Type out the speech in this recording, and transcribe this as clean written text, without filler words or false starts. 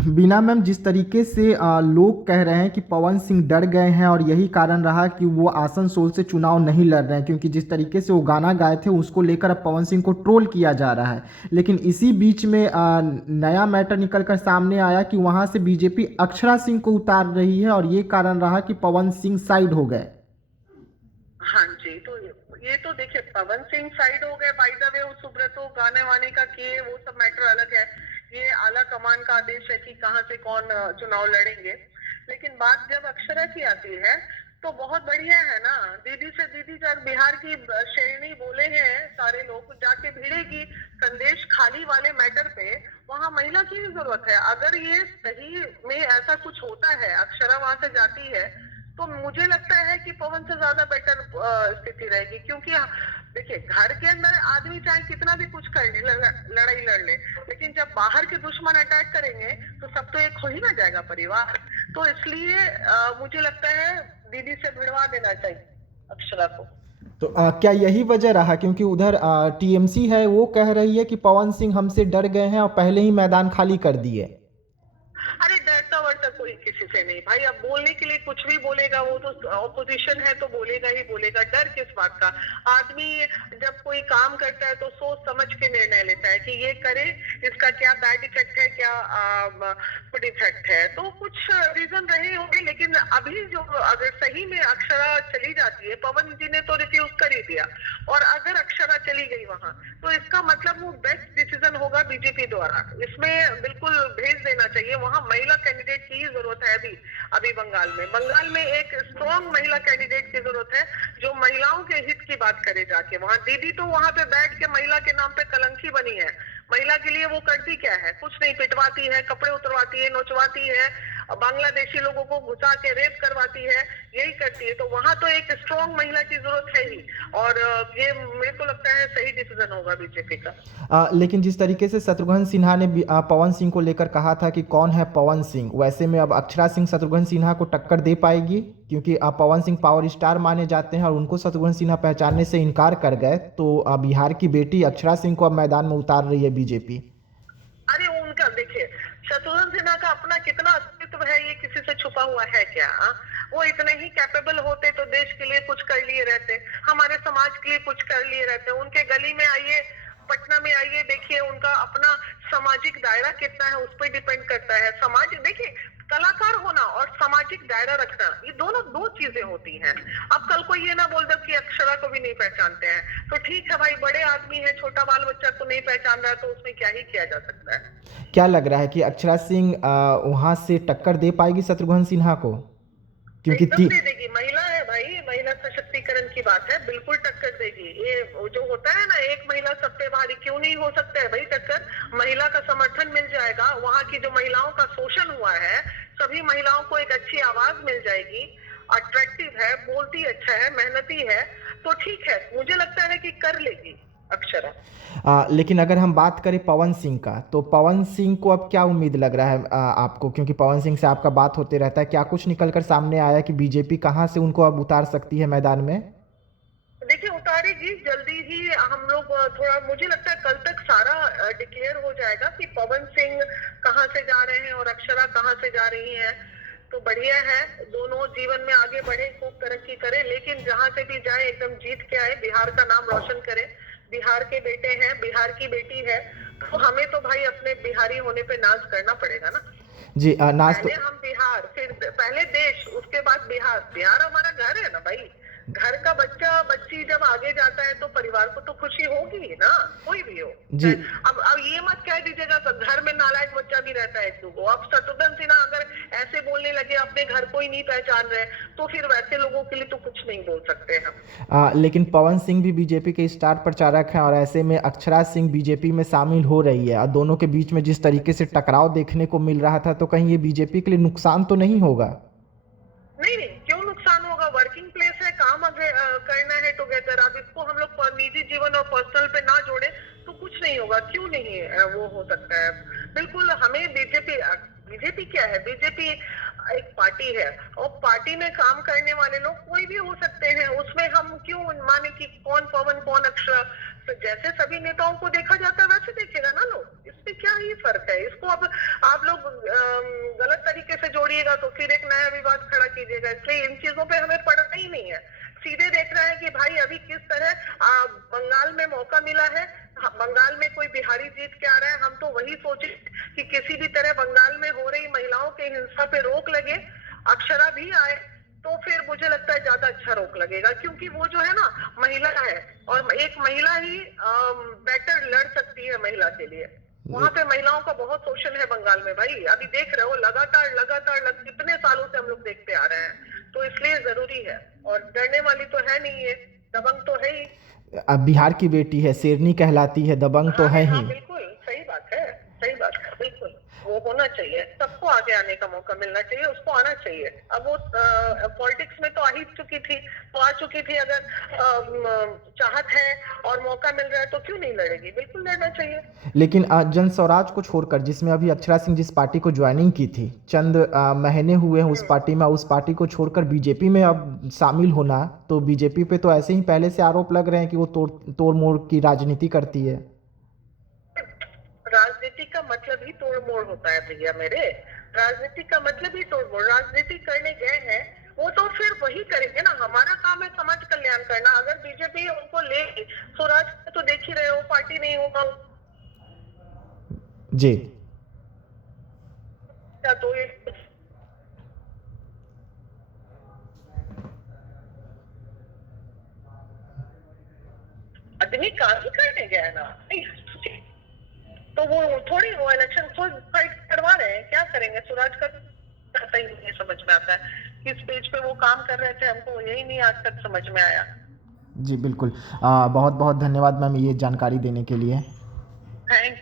बीना ma'am, जिस तरीके से लोग कह रहे हैं कि पवन सिंह डर गए हैं और यही कारण रहा कि वो आसनसोल से चुनाव नहीं लड़ रहे हैं, क्योंकि जिस तरीके से वो गाना गाए थे उसको लेकर अब पवन सिंह को ट्रोल किया जा रहा है। लेकिन इसी बीच में नया मैटर निकल कर सामने आया कि वहां से बीजेपी अक्षरा सिंह को उतार रही है और ये कारण रहा कि पवन सिंह साइड हो गए। हाँ जी, तो ये तो देखिए, पवन सिंह साइड हो गए। बाय द वे, वो सुब्रतो गाने वाने का किए, वो सब मैटर अलग है। ये आला कमान का आदेश है कि कहाँ से कौन चुनाव लड़ेंगे। लेकिन बात जब अक्षरा की आती है तो बहुत बढ़िया है ना। दीदी से दीदी तक बिहार की शेरनी बोले हैं सारे लोग, जाके भिड़ेगी संदेश खाली वाले मैटर पे। वहाँ महिला की जरूरत है। अगर ये सही में ऐसा कुछ होता है, अक्षरा वहां से जाती है, तो मुझे लगता है कि पवन से ज्यादा बेटर स्थिति रहेगी। क्योंकि देखिए, घर के अंदर आदमी चाहे कितना भी कुछ कर ले, लड़ाई लड़ ले, लेकिन जब बाहर के दुश्मन अटैक करेंगे तो सब तो एक हो ही ना जाएगा परिवार। तो इसलिए मुझे लगता है दीदी से भिड़वा देना चाहिए अक्षरा को। तो क्या यही वजह रहा, क्योंकि उधर टीएमसी है वो कह रही है कि पवन सिंह हमसे डर गए हैं और पहले ही मैदान खाली कर दिए। अरे डरता वरता कोई किसी से नहीं भाई। अब बोलने के लिए कुछ भी बोलेगा, वो तो ऑपोजिशन है तो बोलेगा ही बोलेगा। डर किस बात का? आदमी जब कोई काम करता है तो सोच समझ के निर्णय लेता है कि ये करे, इसका क्या बैड इफेक्ट है, क्या गुड इफेक्ट है। तो कुछ रीजन रहे होंगे। लेकिन अभी जो, अगर सही में अक्षरा चली जाती है, पवन जी ने तो रिफ्यूज कर ही दिया, और अगर अक्षरा चली गई वहां, तो इसका मतलब वो बेस्ट डिसीजन होगा बीजेपी द्वारा। इसमें बिल्कुल भेज देना चाहिए। वहां महिला कैंडिडेट की ही जरूरत है अभी बंगाल में एक स्ट्रॉन्ग महिला कैंडिडेट की जरूरत है, जो महिलाओं के हित की बात करे जाके। वहां दीदी तो वहां पे बैठ के महिला के नाम पे कलंकी बनी है। महिला के लिए वो करती क्या है? कुछ नहीं। पिटवाती है, कपड़े उतरवाती है, नोचवाती है, बांग्लादेशी लोगों को घुसा के रेप करवाती है, यही करती है। तो वहां तो एक स्ट्रॉन्ग महिला की जरूरत है ही। और ये मेरे को लगता है सही डिसीजन होगा बीजेपी का। लेकिन जिस तरीके से शत्रुघ्न सिन्हा ने पवन सिंह को लेकर कहा था कि कौन है पवन सिंह, वैसे में अब अक्षरा सिंह शत्रुघ्न सिन्हा को टक्कर दे पाएगी? क्योंकि पवन सिंह पावर स्टार माने जाते हैं और उनको शत्रुघ्न सिन्हा पहचानने से इनकार कर गए, तो बिहार की बेटी अक्षरा सिंह को अब मैदान में उतार रही है बीजेपी। अरे उनका देखिए, शत्रुघ्न सिन्हा का अपना कितना अस्तित्व है, ये किसी से छुपा हुआ है क्या? वो इतने ही कैपेबल होते तो देश के लिए कुछ कर लिए रहते, हमारे समाज के लिए कुछ कर लिए रहते। उनके गली में आइए, पटना में आइए, देखिए उनका अपना सामाजिक दायरा कितना है, उस पर डिपेंड करता है। समाज, देखिए, कलाकार होना और सामाजिक दायरा रखना, ये दोनों दो चीजें होती हैं। अब कल को ये ना बोल दो कि अक्षरा को भी नहीं पहचानते हैं, तो ठीक है भाई, बड़े आदमी है, छोटा बाल बच्चा को नहीं पहचान रहा है, तो उसमें क्या ही किया जा सकता है। क्या लग रहा है कि अक्षरा सिंह वहां से टक्कर दे पाएगी शत्रुघ्न सिन्हा को? क्योंकि एकदम दे देगी। महिला है भाई, महिला सशक्तिकरण की बात है, बिल्कुल टक्कर देगी। ये जो होता है ना, एक महिला सब पे भारी, क्यों नहीं हो सकता है भाई टक्कर? महिला का समर्थन मिल जाएगा। वहां की जो महिलाओं का शोषण हुआ है, सभी महिलाओं को एक अच्छी आवाज मिल जाएगी। अट्रैक्टिव है, बोलती अच्छा है, मेहनती है, तो ठीक है, मुझे लगता है कि कर लेगी अक्षरा। लेकिन अगर हम बात करें पवन सिंह का, तो पवन सिंह को अब क्या उम्मीद लग रहा है आपको? क्योंकि पवन सिंह से आपका बात होते रहता है, क्या कुछ निकलकर सामने आया कि बीजेपी कहाँ से उनको अब उतार सकती है मैदान में? देखिए, उतारेगी जल्दी ही। हम लोग थोड़ा, मुझे लगता है कल तक सारा डिक्लेयर हो जाएगा कि पवन सिंह कहाँ से जा रहे हैं और अक्षरा कहाँ से जा रही हैं। तो बढ़िया है, दोनों जीवन में आगे बढ़े, खूब तरक्की करे, लेकिन जहां से भी जाए एकदम जीत के आए, बिहार का नाम रोशन करे। बिहार के बेटे हैं, बिहार की बेटी है, तो हमें तो भाई अपने बिहारी होने पे नाज करना पड़ेगा ना। जी, नाज तो पहले हम बिहार, फिर पहले देश, उसके बाद बिहार। बिहार हमारा घर है ना भाई। घर का बच्चा बच्ची जब आगे जाता है तो परिवार को तो खुशी होगी ही ना, कोई भी हो। जी। अब ये मत कह दीजिएगा तो घर में नालायक बच्चा भी रहता है एक दो। अब शत्रुघ्न सिन्हा अगर ऐसे बोलने लगे, अपने घर को ही नहीं पहचान रहे, तो फिर वैसे लोगों के लिए तो कुछ नहीं बोल सकते हम। लेकिन पवन सिंह भी बीजेपी के स्टार प्रचारक हैं और ऐसे में अक्षरा सिंह बीजेपी में शामिल हो रही है, और दोनों के बीच में जिस तरीके से टकराव देखने को मिल रहा था, तो कहीं ये बीजेपी के लिए नुकसान तो नहीं होगा? नहीं नहीं, क्यों नुकसान होगा? वर्किंग प्लेस है, काम करना है टुगेदर। अब इसको हम लोग निजी जीवन और पर्सनल पे ना जोड़े तो कुछ नहीं होगा। क्यों नहीं वो हो सकता है? बिल्कुल। हमें बीजेपी क्या है? बीजेपी एक पार्टी है, और पार्टी में काम करने वाले लोग कोई भी हो सकते हैं। उसमें हम क्यों माने कि कौन पवन कौन अक्षरा? तो जैसे सभी नेताओं को देखा जाता है वैसे देखेगा ना लोग। इसमें क्या ही फर्क है? इसको अब आप लोग गलत तरीके से जोड़िएगा तो फिर एक नया विवाद खड़ा कीजिएगा। इसलिए इन चीजों पे हमें पड़ना ही नहीं है। सीधे देख रहे हैं कि भाई अभी किस तरह बंगाल में मौका मिला है। बंगाल में कोई बिहारी जीत के आ रहा है, हम तो वही सोचे कि किसी भी तरह बंगाल में हो रही महिलाओं के हिंसा पे रोक लगे, अक्षरा भी आए, तो फिर मुझे लगता है ज्यादा अच्छा रोक लगेगा। क्योंकि वो जो है ना, महिला है और एक महिला ही बेटर लड़ सकती है महिला के लिए। वहां पे महिलाओं का बहुत शोषण है बंगाल में भाई, अभी देख रहे हो, लगातार कितने सालों से हम लोग देखते आ रहे हैं। तो इसलिए जरूरी है, और डरने वाली तो है नहीं है, दबंग तो है ही। अब बिहार की बेटी है, शेरनी कहलाती है, दबंग तो है हाँ ही। बिल्कुल सही बात है, सही बात है, बिल्कुल वो होना चाहिए। सबको आगे आने का मौका मिलना चाहिए, उसको आना चाहिए। अब वो पॉलिटिक्स में तो आ ही चुकी थी, तो आ चुकी थी। अगर चाहत है और मौका मिल रहा है तो क्यों नहीं लड़ेगी? बिल्कुल लड़ना चाहिए। लेकिन जन स्वराज को छोड़कर, जिसमें अभी अक्षरा सिंह जिस पार्टी को ज्वाइनिंग की थी, चंद महीने हुए हैं उस पार्टी में, उस पार्टी को छोड़कर बीजेपी में अब शामिल होना, तो बीजेपी पे तो ऐसे ही पहले से आरोप लग रहे हैं कि वो तोड़ मोड़ की राजनीति करती है। राजनीति का मतलब ही तोड़ मोड़ होता है भैया मेरे। राजनीति का मतलब ही तोड़ मोड़। राजनीति करने गए हैं वो तो फिर वही करेंगे ना। हमारा काम है समाज कल्याण करना। अगर बीजेपी उनको ले, स्वराज तो देख ही रहे हो, पार्टी नहीं होगा जी। क्या, तो ये आदमी काम ही करने गया है ना। तो वो थोड़ी वो इलेक्शन खुद फाइट करवा रहे हैं, क्या करेंगे? स्वराज का पता ही नहीं समझ में आता है किस पेज पे वो काम कर रहे थे, हमको यही नहीं आज तक समझ में आया। जी बिल्कुल। बहुत बहुत धन्यवाद मैम ये जानकारी देने के लिए। थैंक